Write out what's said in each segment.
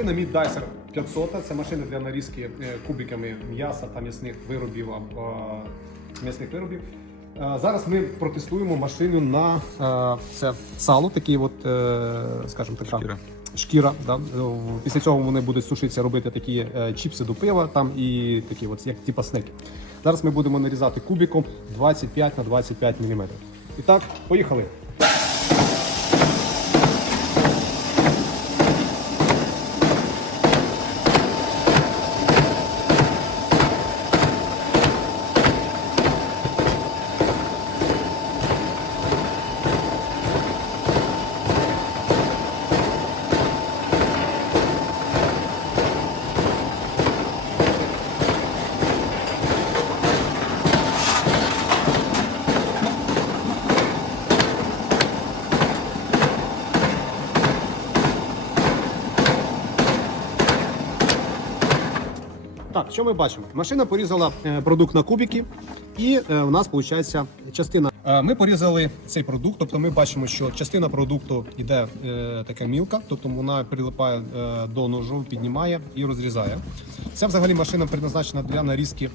Машина Meat Dicer 500. Це машина для нарізки е, кубиками м'яса та м'ясних виробів або м'ясних виробів. Е, Зараз ми протестуємо машину на е, це сало, такий от, скажімо така. Шкіра. Шкіра, да. Після цього вони будуть сушитися, робити такі чіпси до пива там і такі, от, як типа снеки. Зараз ми будемо нарізати кубиком 25 на 25 мм. І так, поїхали. Що ми бачимо? Машина порізала е, продукт на кубики, і е, у нас виходить частина. Е, Ми порізали цей продукт, тобто ми бачимо, що частина продукту йде е, така мілка, тобто вона прилипає е, до ножу, піднімає і розрізає. Це взагалі машина предназначена для нарізки е,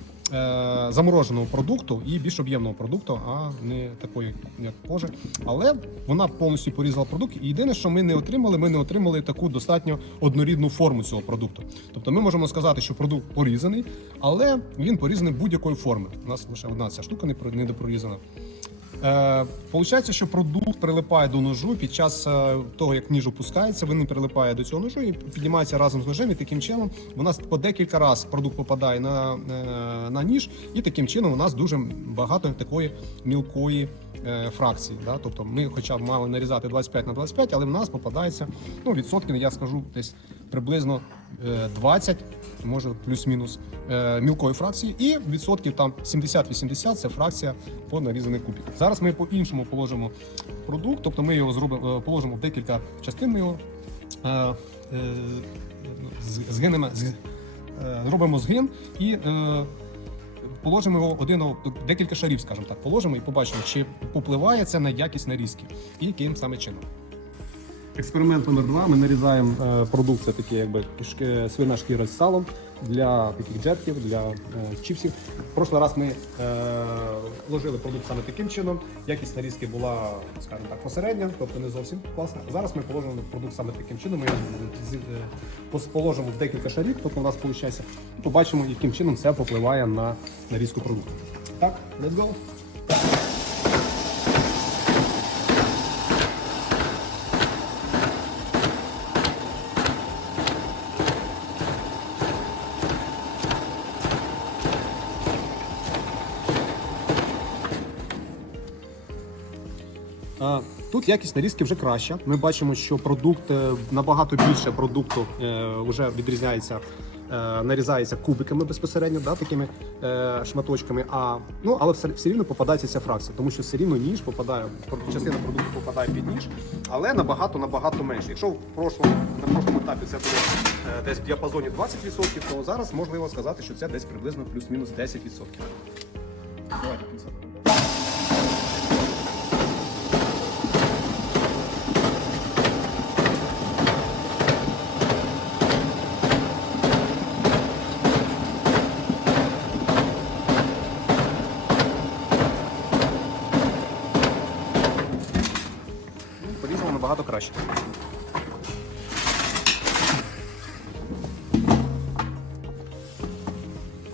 замороженого продукту і більш об'ємного продукту, а не такої, як кожа. Але вона повністю порізала продукт. І єдине, що ми не отримали, ми не отримали таку достатньо однорідну форму цього продукту. Тобто ми можемо сказати, що продукт порізаний, але він порізаний будь-якої форми. У нас лише одна ця штука не про- недопрорізана. Е, Получається, що продукт прилипає до ножу під час е, того, як ніж опускається, він прилипає до цього ножу і піднімається разом з ножем. І таким чином у нас по декілька разів продукт попадає на, е, на ніж, і таким чином у нас дуже багато такої мілкої фракції. Да? Тобто ми, хоча б мали нарізати 25 на 25, але в нас попадається ну, відсотків, я скажу, десь приблизно е, 20, може плюс-мінус е, мілкої фракції, і відсотків там 70-80 це фракція по нарізаний кубик. Зараз ми по-іншому положимо продукт, тобто ми його зробимо, е, положимо в декілька частин. Ми його е, е, згинемо, е, зробимо згин і е, положимо його один декілька шарів, скажімо так, положимо і побачимо, чи попливає це на якість нарізки і яким саме чином. Експеримент номер два. Ми нарізаємо е, такі якби шки- свина шкіра з салом для таких джерків, для е, чіпсів. В прошлий раз ми е, ложили продукт саме таким чином. Якість нарізки була, скажімо так, посередня, тобто не зовсім класна. Зараз ми положимо продукт саме таким чином. Ми його е, пос- положимо в декілька шарів, тобто у нас виходить, і побачимо, яким чином це попливає на нарізку продукту. Так, let's go! Тут якість нарізки вже краща. Ми бачимо, що продукт е, набагато більше продукту е, вже відрізняється, е, нарізається кубиками безпосередньо, да, такими е, шматочками. А, ну, але все, все рівно попадається ця фракція, тому що все рівно ніж попадає, частина продукту попадає під ніж, але набагато набагато менше. Якщо в прошлому, на прошлому етапі це було е, десь в діапазоні 20%, то зараз можливо сказати, що це десь приблизно плюс-мінус 10%. Давайте пінцет. Ну, Порізано набагато краще.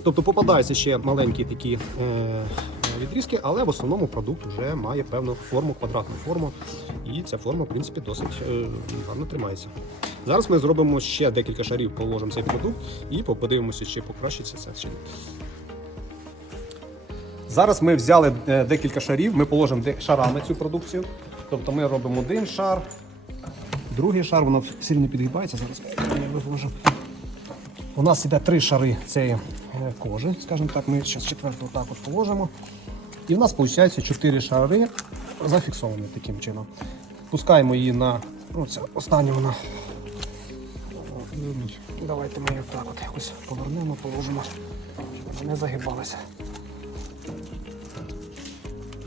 Тобто попадаються ще маленькі такі е, відрізки, але в основному продукт вже має певну форму, квадратну форму. І ця форма, в принципі, досить е, гарно тримається. Зараз ми зробимо ще декілька шарів, положимо цей продукт і подивимося, чи покращиться це чи ні. Зараз ми взяли е, декілька шарів, ми положимо шарами цю продукцію. Тобто ми робимо один шар, другий шар, воно все рівно підгибається. Зараз ми виложимо. У нас іде три шари цієї е, кожи, скажімо так, ми зараз четверту так от положимо. І в нас виходить чотири шари зафіксовані таким чином. Пускаємо її на. Ну, це остання вона. Давайте ми її так от якось повернемо, положимо, щоб не загибалася.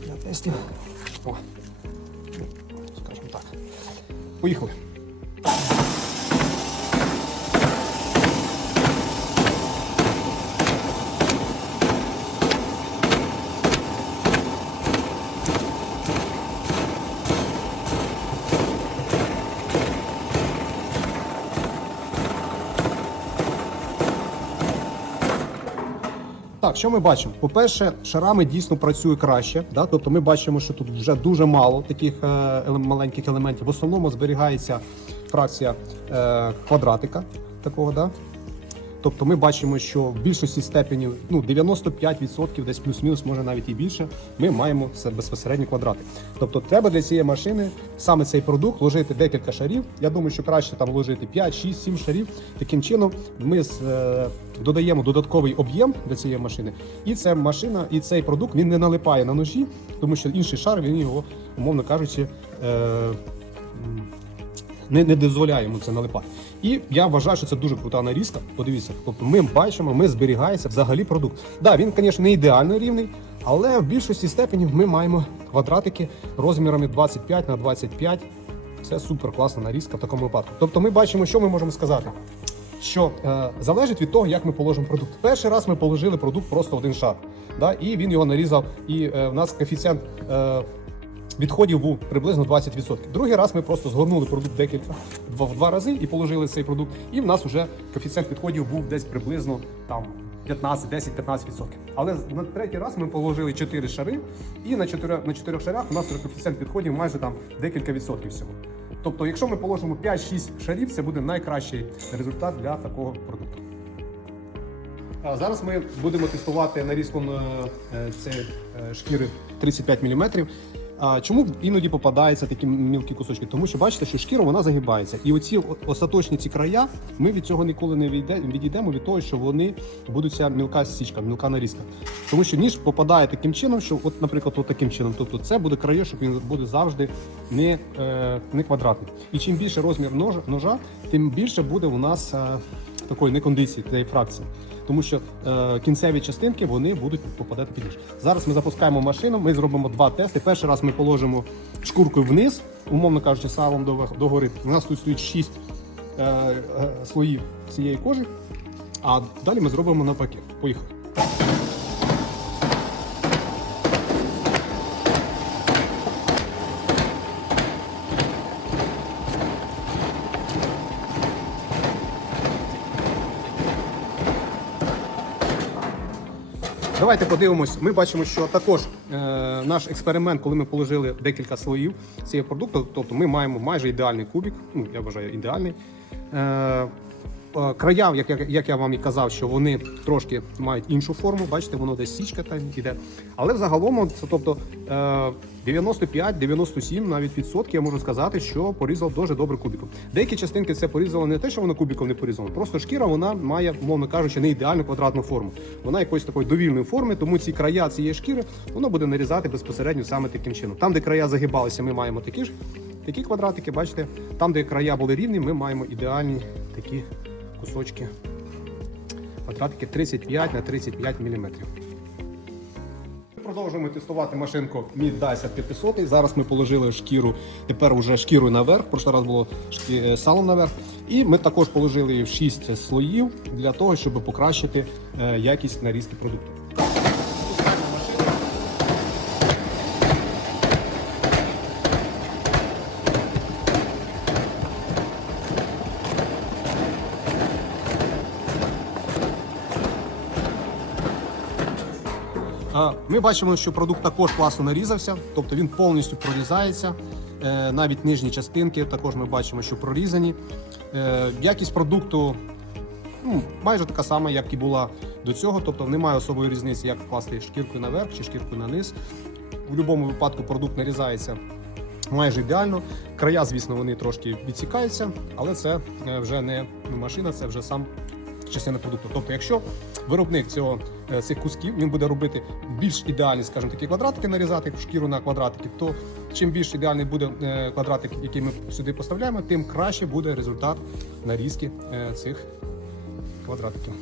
Для тестів. О. Скажімо так. Поїхали. Так, що ми бачимо? По-перше, шарами дійсно працює краще. Да? Тобто ми бачимо, що тут вже дуже мало таких е, маленьких елементів. В основному зберігається фракція е, квадратика такого. Да? Тобто ми бачимо, що в більшості степенів, ну 95%, десь плюс-мінус, може навіть і більше, ми маємо безпосередньо квадрати. Тобто треба для цієї машини саме цей продукт вложити декілька шарів. Я думаю, що краще там вложити 5, 6, 7 шарів. Таким чином ми е, додаємо додатковий об'єм для цієї машини, і ця машина, і цей продукт він не налипає на ножі, тому що інший шар він його, умовно кажучи, е, не, не дозволяє йому це налипати. І я вважаю, що це дуже крута нарізка. Подивіться, тобто ми бачимо, ми зберігається взагалі продукт. Да, він, звісно, не ідеально рівний, але в більшості степенів ми маємо квадратики розмірами 25 на 25. Це супер класна нарізка в такому випадку. Тобто ми бачимо, що ми можемо сказати. Що е, залежить від того, як ми положимо продукт. Перший раз ми положили продукт просто один шар, да, і він його нарізав. І е, в нас коефіцієнт е, відходів був приблизно 20%. Другий раз ми просто згорнули продукт декілька в два рази і положили цей продукт. І в нас вже коефіцієнт відходів був десь приблизно там 15, 10, 15%. Але на третій раз ми положили 4 шари, і на 4, на 4 шарах у нас вже коефіцієнт відходів майже там декілька відсотків всього. Тобто, якщо ми положимо 5-6 шарів, це буде найкращий результат для такого продукту. А Зараз ми будемо тестувати нарізку на е, цієї е, шкіри 35 мм. А чому іноді попадаються такі мілкі кусочки? Тому що бачите, що шкіра вона загибається. І оці остаточні ці края, ми від цього ніколи не відійдемо від того, що вони будуть ця мілка січка, мілка нарізка. Тому що ніж попадає таким чином, що, от, наприклад, от таким чином. Тобто це буде краєшок, він буде завжди не, е, не квадратний. І чим більше розмір ножа, ножа, тим більше буде у нас е, такої некондиції цієї фракції. Тому що е, кінцеві частинки вони будуть попадати під ніж. Зараз ми запускаємо машину, ми зробимо два тести. Перший раз ми положимо шкуркою вниз, умовно кажучи, салом до, догори. У нас тут стоїть 6 е, е, слоїв цієї кожи, а далі ми зробимо навпаки. Поїхали. Давайте подивимось. Ми бачимо, що також е, наш експеримент, коли ми положили декілька слоїв цієї продукту, тобто ми маємо майже ідеальний кубік, Ну я вважаю, ідеальний. Е, края, як, як, як я вам і казав, що вони трошки мають іншу форму. Бачите, воно десь січка там іде. Але взагалом, це тобто е, 95-97 навіть відсотків, я можу сказати, що порізав дуже добре кубиком. Деякі частинки це порізало не те, що воно кубиком не порізало, просто шкіра вона має, мовно кажучи, не ідеальну квадратну форму. Вона якоїсь такої довільної форми, тому ці края цієї шкіри воно буде нарізати безпосередньо саме таким чином. Там, де края загибалися, ми маємо такі ж такі квадратики. Бачите, там, де края були рівні, ми маємо ідеальні такі кусочки. Квадратики 35 на 35 мм. Продовжуємо тестувати машинку Mid Dyson 500. Зараз ми положили шкіру, тепер вже шкірою наверх. Прошлий раз було шкі- е, салом наверх. І ми також положили її в 6 слоїв для того, щоб покращити е, якість нарізки продукту. Ми бачимо, що продукт також класно нарізався, тобто він повністю прорізається. Е, Навіть нижні частинки також ми бачимо, що прорізані. Е, Якість продукту ну, майже така сама, як і була до цього. Тобто немає особої різниці, як вкласти шкіркою наверх чи шкіркою на низ. В будь-якому випадку продукт нарізається майже ідеально. Края, звісно, вони трошки відсікаються, але це е, вже не машина, це вже сам частина продукту. Тобто, якщо виробник цього е, цих кусків він буде робити більш ідеальні, скажімо, такі квадратики, нарізати шкіру на квадратики, то чим більш ідеальний буде е, квадратик, який ми сюди поставляємо, тим краще буде результат нарізки е, цих квадратиків.